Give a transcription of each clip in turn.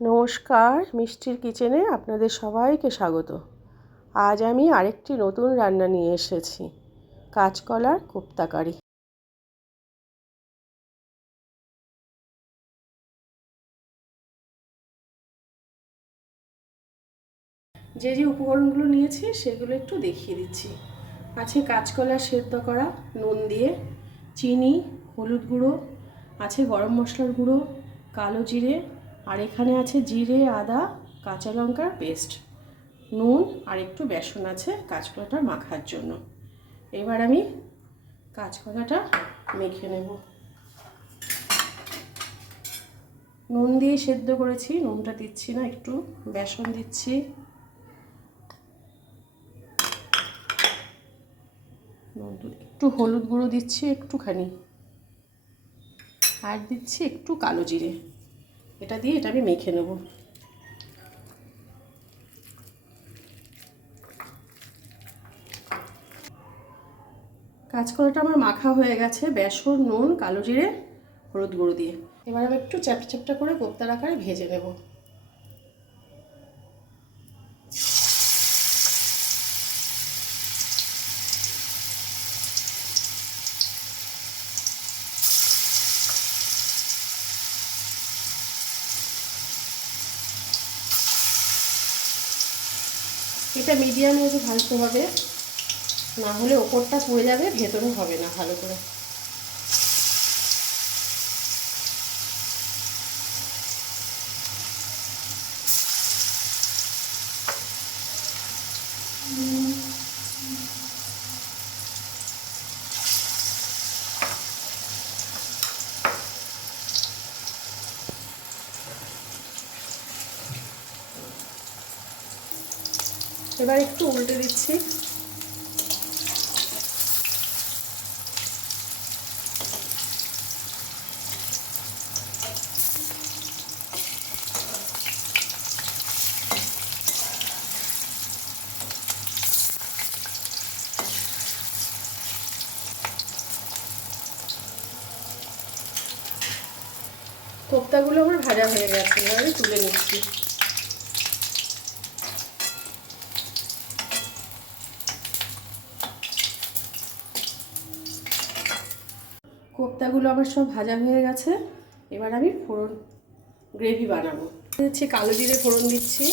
নমস্কার, মিষ্টির কিচেনে আপনাদের সবাইকে স্বাগত। আজ আমি আরেকটি নতুন রান্না নিয়ে এসেছি, কাঁচকলার কোপ্তা কারি। যে যে উপকরণগুলো নিয়েছি সেগুলো একটু দেখিয়ে দিচ্ছি। আছে কাঁচকলা সেদ্ধ করা নুন দিয়ে, চিনি, হলুদ গুঁড়ো, আছে গরম মশলার গুঁড়ো, কালো জিরে, আর এখানে আছে জিরে, আদা, কাঁচা লঙ্কার পেস্ট, নুন আর একটু বেসন আছে কাঁচকলাটা মাখার জন্য। এবার আমি কাঁচকলাটা মেখে নেব। নুন দিয়ে সেদ্ধ করেছি, নুনটা দিচ্ছি না, একটু বেসন দিচ্ছি, একটু হলুদ গুঁড়ো দিচ্ছি একটুখানি, আর দিচ্ছি একটু কালো জিরে। এটা দিয়ে এটা আমি মেখে নেব। কাঁচকলাটা আমার মাখা হয়ে গেছে বেসন, নুন, কালো জিরে, হলুদ গুঁড়ো দিয়ে। এবার আমি একটু চ্যাপটা চ্যাপটা করে কোপ্তার আকারে ভেজে নেব। এটা মিডিয়াম আঁচে ভাজতে হবে, না হলে ওপরটা পুড়ে যাবে, ভেতরে হবে না ভালো করে। এবার একটু উল্টে দিচ্ছি। কোপ্তাগুলো আমার ভাজা হয়ে গেছে, এবারে তুলে নিচ্ছি। কোপ্তাগুলো আমার সব ভাজা হয়ে গেছে। এবার আমি ফোড়ন গ্রেভি বানাবো। দিচ্ছি কালো জিরে ফোড়ন দিচ্ছি,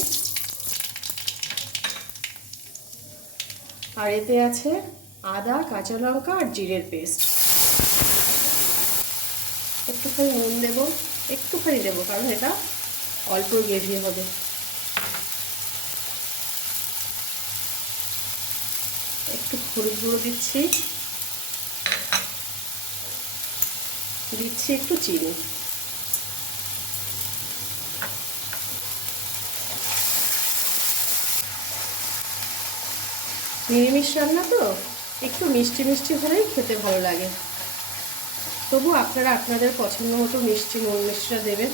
আর এতে আছে আদা, কাঁচা লঙ্কা আর জিরের পেস্ট। একটুখানি নুন দেবো, একটুখানি দেবো কারণ এটা অল্প গ্রেভি হবে। একটু হলুদ গুঁড়ো দিচ্ছি, দিচ্ছি একটু চিনি। নিরামিষ রান্না তো একটু মিষ্টি মিষ্টি হলেই খেতে ভালো লাগে, তবু আপনারা আপনাদের পছন্দ মতো মিষ্টি নুন মিষ্টিটা দেবেন।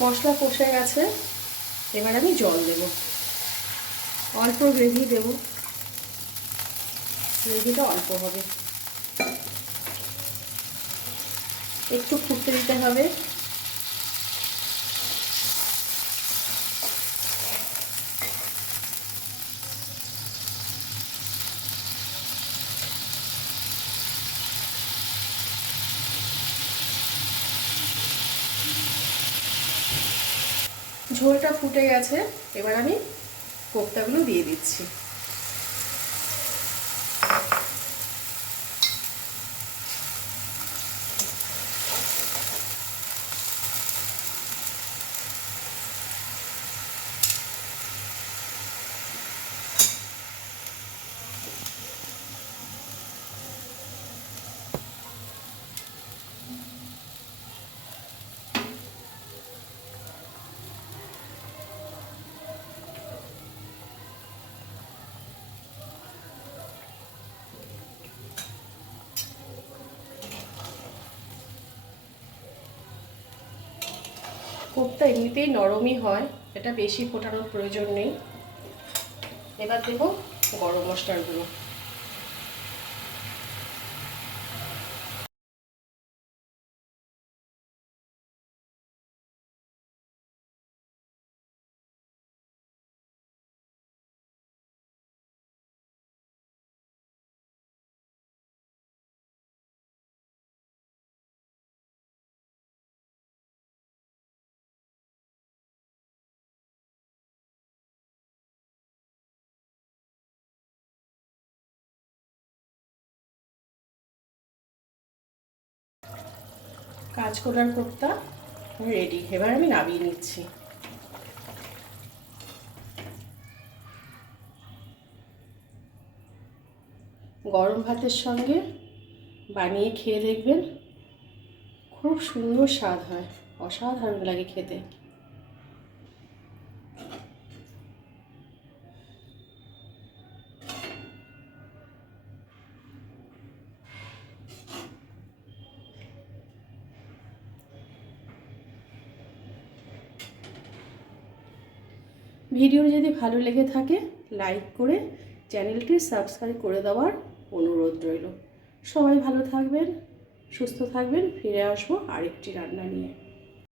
মশলা কষে গেছে, এবার আমি জল দেব, অল্প গ্রেভি দেব, গ্রেভিটা অল্প হবে, একটু ফুটতে দিতে হবে। ঝোলটা ফুটে গেছে, এবার আমি কোপ্তাগুলো দিয়ে দিচ্ছি। কোপ্তা এমনিতেই নরমই হয়, এটা বেশি ফোটানোর প্রয়োজন নেই। এবার দেব গরম মশলার গুঁড়ো। কাঁচকলার কোপ্তা রেডি। এবার আমি নামিয়ে নিচ্ছি। গরম ভাতের সঙ্গে বানিয়ে খেয়ে দেখবেন, খুব সুন্দর স্বাদ হয়, অসাধারণ লাগে খেতে। ভিডিও যদি ভালো লেগে থাকে লাইক করে চ্যানেলটি সাবস্ক্রাইব করে দেওয়ার অনুরোধ রইল। সবাই ভালো থাকবেন, সুস্থ থাকবেন। ফিরে আসবো আরেকটি রান্না নিয়ে।